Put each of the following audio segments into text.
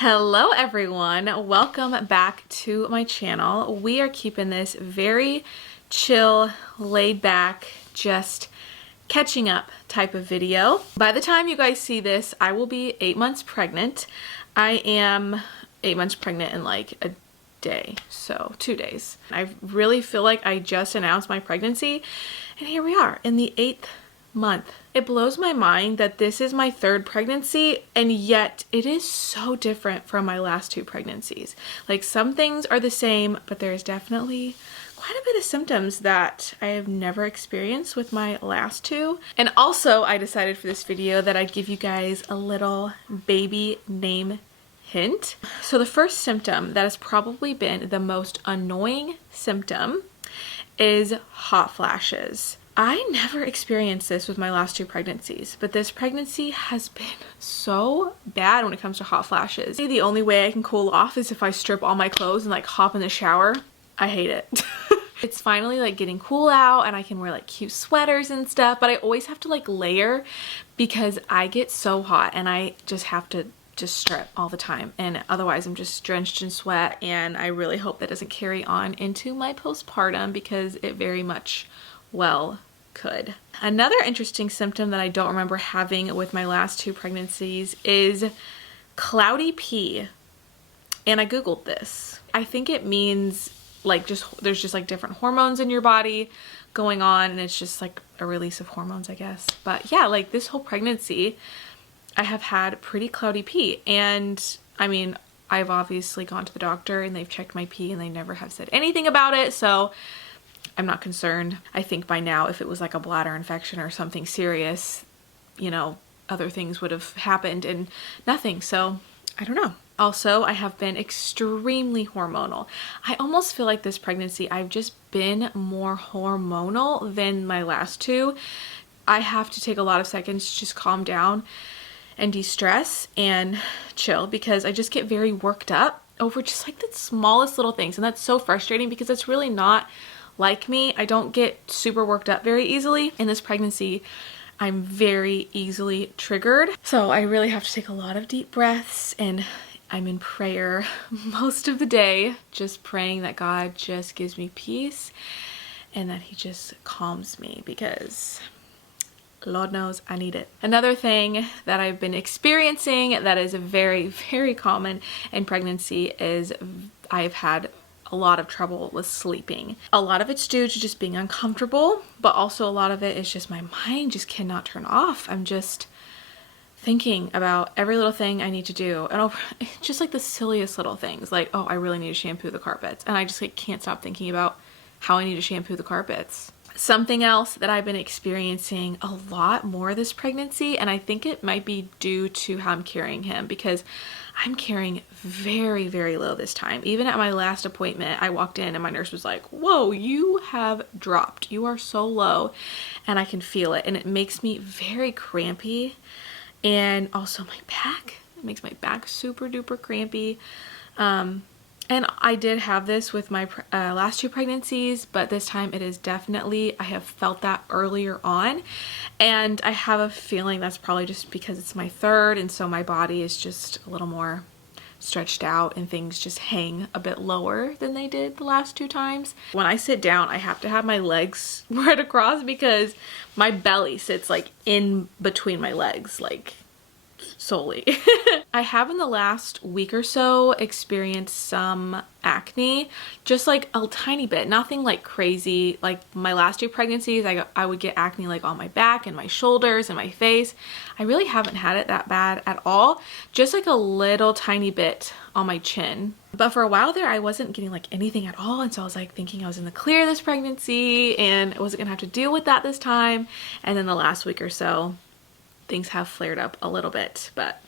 Hello everyone, welcome back to my channel. We are keeping this very chill, laid back, just catching up type of video. By the time you guys see this, I will be 8 months pregnant. I am 8 months pregnant in like a day, so 2 days. I really feel like I just announced my pregnancy and here we are in the 8th month. It blows my mind that this is my 3rd pregnancy and yet it is so different from my last 2 pregnancies. Like some things are the same, but there's definitely quite a bit of symptoms that I have never experienced with my last 2. And also I decided for this video that I'd give you guys a little baby name hint. So the first symptom that has probably been the most annoying symptom is hot flashes. I never experienced this with my last 2 pregnancies, but this pregnancy has been so bad when it comes to hot flashes. The only way I can cool off is if I strip all my clothes and like hop in the shower. I hate it. It's finally like getting cool out and I can wear like cute sweaters and stuff, but I always have to like layer because I get so hot and I just have to just strip all the time, and otherwise I'm just drenched in sweat, and I really hope that doesn't carry on into my postpartum because it very much well could. Another interesting symptom that I don't remember having with my last 2 pregnancies is cloudy pee. And I googled this. I think it means like there's just like different hormones in your body going on, and it's just like a release of hormones, I guess. But yeah, like this whole pregnancy I have had pretty cloudy pee, and I mean I've obviously gone to the doctor and they've checked my pee and they never have said anything about it, so I'm not concerned. I think by now if it was like a bladder infection or something serious, you know, other things would have happened and nothing, so I don't know. Also, I have been extremely hormonal. I almost feel like this pregnancy I've just been more hormonal than my last 2. I have to take a lot of seconds to just calm down and de-stress and chill because I just get very worked up over just like the smallest little things, and that's so frustrating because it's really not like me. I don't get super worked up very easily. In this pregnancy, I'm very easily triggered. So I really have to take a lot of deep breaths, and I'm in prayer most of the day, just praying that God just gives me peace and that he just calms me because Lord knows I need it. Another thing that I've been experiencing that is very, very common in pregnancy is I've had a lot of trouble with sleeping. A lot of it's due to just being uncomfortable, but also a lot of it is just my mind just cannot turn off. I'm just thinking about every little thing I need to do, and just like the silliest little things, like, oh, I really need to shampoo the carpets, and I just like can't stop thinking about how I need to shampoo the carpets. Something else that I've been experiencing a lot more this pregnancy, and I think it might be due to how I'm carrying him, because I'm carrying very, very low this time. Even at my last appointment, I walked in and my nurse was like, whoa, you have dropped. You are so low, and I can feel it, and it makes me very crampy. And also my back, it makes my back super duper crampy. And I did have this with my last 2 pregnancies, but this time it is definitely, I have felt that earlier on. And I have a feeling that's probably just because it's my 3rd, and so my body is just a little more stretched out and things just hang a bit lower than they did the last 2 times. When I sit down, I have to have my legs spread across because my belly sits like in between my legs, like solely. I have in the last week or so experienced some acne, just like a tiny bit, nothing like crazy. Like my last 2 pregnancies, I would get acne like on my back and my shoulders and my face. I really haven't had it that bad at all, just like a little tiny bit on my chin. But for a while there, I wasn't getting like anything at all, and so I was like thinking I was in the clear this pregnancy and I wasn't gonna have to deal with that this time. And then the last week or so, things have flared up a little bit, but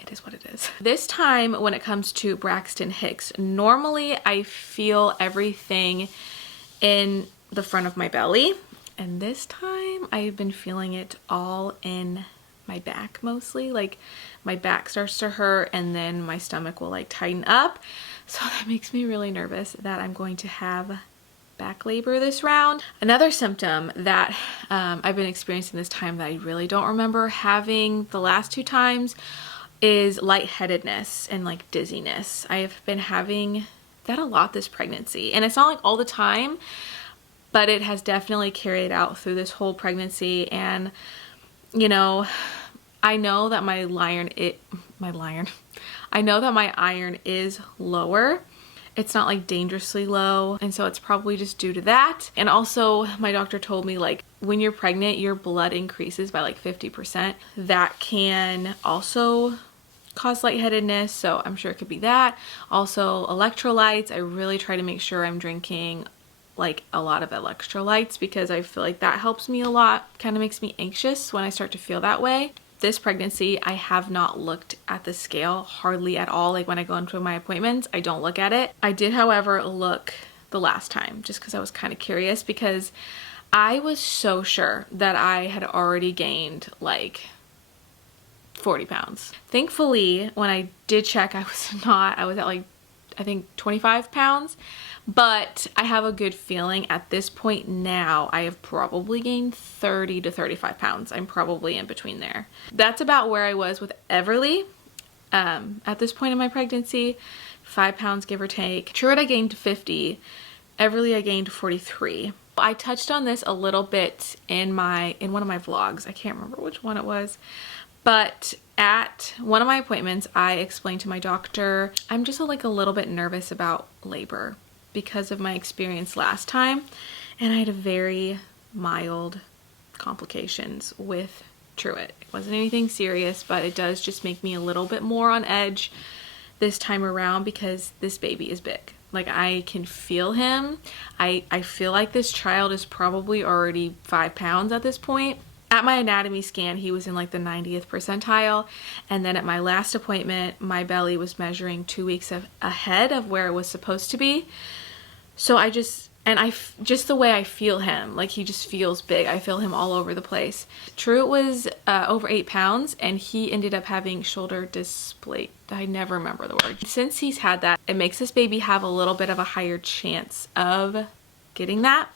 it is what it is. This time when it comes to Braxton Hicks, normally I feel everything in the front of my belly, and this time I've been feeling it all in my back mostly. Like my back starts to hurt and then my stomach will like tighten up, so that makes me really nervous that I'm going to have back labor this round. Another symptom that I've been experiencing this time that I really don't remember having the last 2 times is lightheadedness and like dizziness. I have been having that a lot this pregnancy, and it's not like all the time, but it has definitely carried out through this whole pregnancy. And you know, I know that I know that my iron is lower. It's not like dangerously low, and so it's probably just due to that. And also my doctor told me like when you're pregnant your blood increases by like 50%. That can also cause lightheadedness, so I'm sure it could be that. Also electrolytes, I really try to make sure I'm drinking like a lot of electrolytes because I feel like that helps me a lot. Kind of makes me anxious when I start to feel that way. This pregnancy, I have not looked at the scale hardly at all. Like when I go into my appointments, I don't look at it. I did, however, look the last time just because I was kind of curious, because I was so sure that I had already gained like 40 pounds. Thankfully, when I did check, I was not. I was at like, I think 25 pounds. But I have a good feeling at this point now I have probably gained 30 to 35 pounds. I'm probably in between there. That's about where I was with Everly at this point in my pregnancy. 5 pounds give or take. Truett I gained 50. Everly I gained 43. I touched on this a little bit in one of my vlogs. I can't remember which one it was. But at one of my appointments, I explained to my doctor, I'm just like a little bit nervous about labor because of my experience last time, and I had a very mild complications with Truett. It wasn't anything serious, but it does just make me a little bit more on edge this time around because this baby is big. Like I can feel him. I feel like this child is probably already 5 pounds at this point. At my anatomy scan, he was in like the 90th percentile. And then at my last appointment, my belly was measuring 2 weeks ahead of where it was supposed to be. So just the way I feel him, like he just feels big. I feel him all over the place. Truett was over 8 pounds and he ended up having shoulder dysplasia. I never remember the word. Since he's had that, it makes this baby have a little bit of a higher chance of getting that,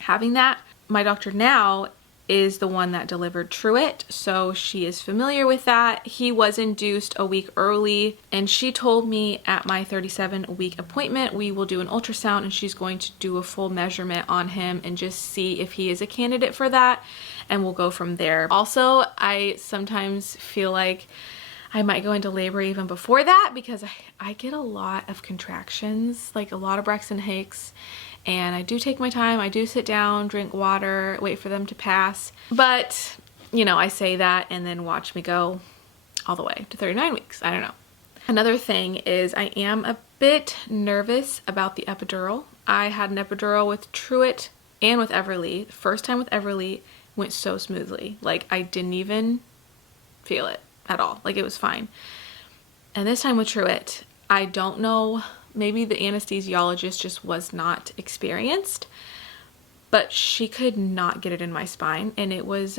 having that. My doctor now is the one that delivered Truett, so she is familiar with that. He was induced a week early, and she told me at my 37-week appointment we will do an ultrasound and she's going to do a full measurement on him and just see if he is a candidate for that, and we'll go from there. Also, I sometimes feel like I might go into labor even before that because I get a lot of contractions, like a lot of Braxton Hicks. And I do take my time, I do sit down, drink water, wait for them to pass. But, you know, I say that and then watch me go all the way to 39 weeks. I don't know. Another thing is I am a bit nervous about the epidural. I had an epidural with Truett and with Everly. The first time with Everly went so smoothly. Like I didn't even feel it at all. Like it was fine. And this time with Truett, I don't know, maybe the anesthesiologist just was not experienced, but she could not get it in my spine, and it was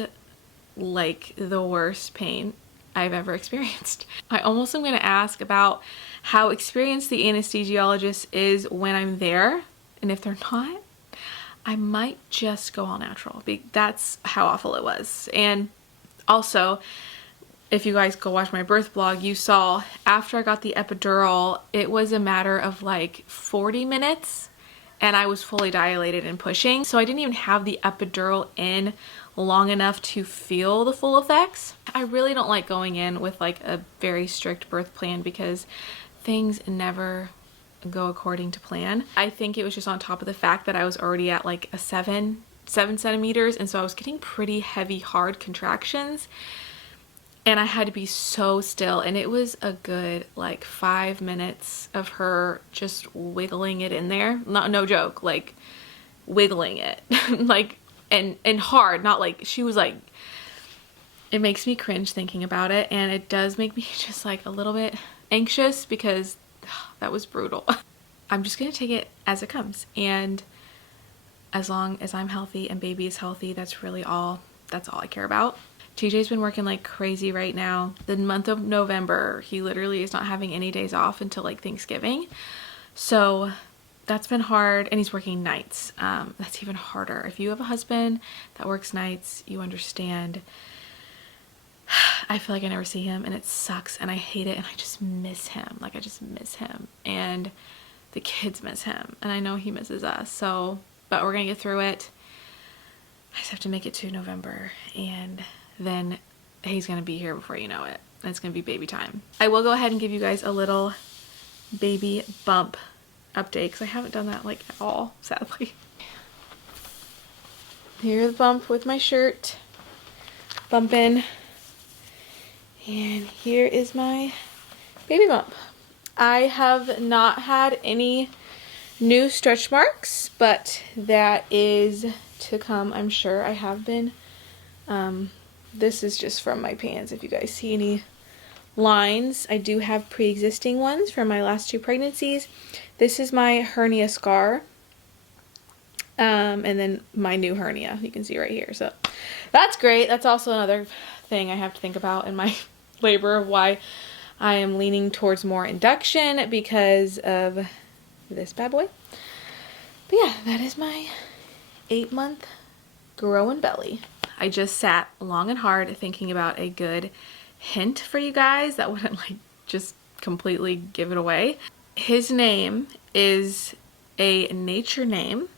like the worst pain I've ever experienced. I almost am going to ask about how experienced the anesthesiologist is when I'm there, and if they're not, I might just go all natural. That's how awful it was. And also, if you guys go watch my birth vlog, you saw after I got the epidural, it was a matter of like 40 minutes and I was fully dilated and pushing. So I didn't even have the epidural in long enough to feel the full effects. I really don't like going in with like a very strict birth plan because things never go according to plan. I think it was just on top of the fact that I was already at like a 7 centimeters, and so I was getting pretty heavy, hard contractions. And I had to be so still, and it was a good like 5 minutes of her just wiggling it in there. No joke, like wiggling it like and hard, not like she was like, it makes me cringe thinking about it, and it does make me just like a little bit anxious because that was brutal. I'm just gonna take it as it comes, and as long as I'm healthy and baby is healthy, that's all I care about. TJ's been working like crazy right now. The month of November, he literally is not having any days off until like Thanksgiving. So that's been hard, and he's working nights. That's even harder. If you have a husband that works nights, you understand I feel like I never see him, and it sucks, and I hate it, and I just miss him. Like, I just miss him, and the kids miss him, and I know he misses us. So, but we're gonna get through it. I just have to make it to November, and then he's gonna be here before you know it. And it's gonna be baby time. I will go ahead and give you guys a little baby bump update, because I haven't done that like at all, sadly. Here's the bump with my shirt bumping. And here is my baby bump. I have not had any new stretch marks, but that is to come, I'm sure. I have been. This is just from my pants. If you guys see any lines, I do have pre-existing ones from my last 2 pregnancies. This is my hernia scar. And then my new hernia, you can see right here. So that's great. That's also another thing I have to think about in my labor, of why I am leaning towards more induction, because of this bad boy. But yeah, that is my 8-month growing belly. I just sat long and hard thinking about a good hint for you guys that wouldn't like just completely give it away. His name is a nature name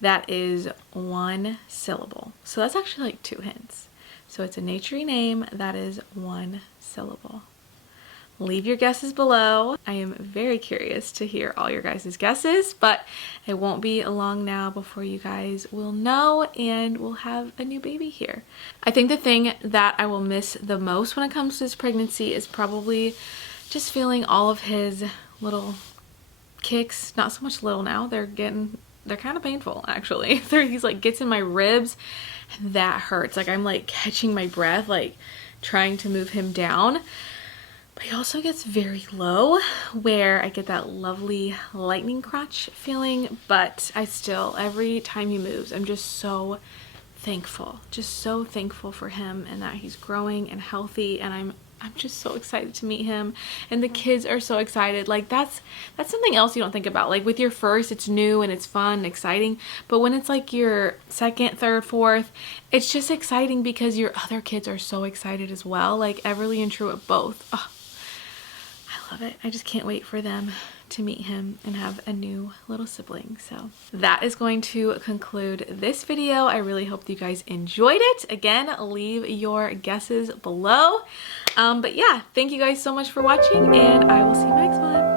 that is 1 syllable. So that's actually like 2 hints. So it's a naturey name that is 1 syllable. Leave your guesses below. I am very curious to hear all your guys' guesses, but it won't be long now before you guys will know, and we'll have a new baby here. I think the thing that I will miss the most when it comes to this pregnancy is probably just feeling all of his little kicks. Not so much little now, they're kind of painful actually. He's like gets in my ribs, and that hurts. Like I'm like catching my breath, like trying to move him down. But he also gets very low, where I get that lovely lightning crotch feeling, but I still, every time he moves, I'm just so thankful for him, and that he's growing and healthy, and I'm just so excited to meet him, and the kids are so excited. Like that's something else you don't think about. Like with your first, it's new and it's fun and exciting, but when it's like your second, third, fourth, it's just exciting because your other kids are so excited as well. Like Everly and Truett both. Oh, I love it. I just can't wait for them to meet him and have a new little sibling. So that is going to conclude this video. I really hope that you guys enjoyed it. Again, leave your guesses below. But yeah, thank you guys so much for watching, and I will see you next one.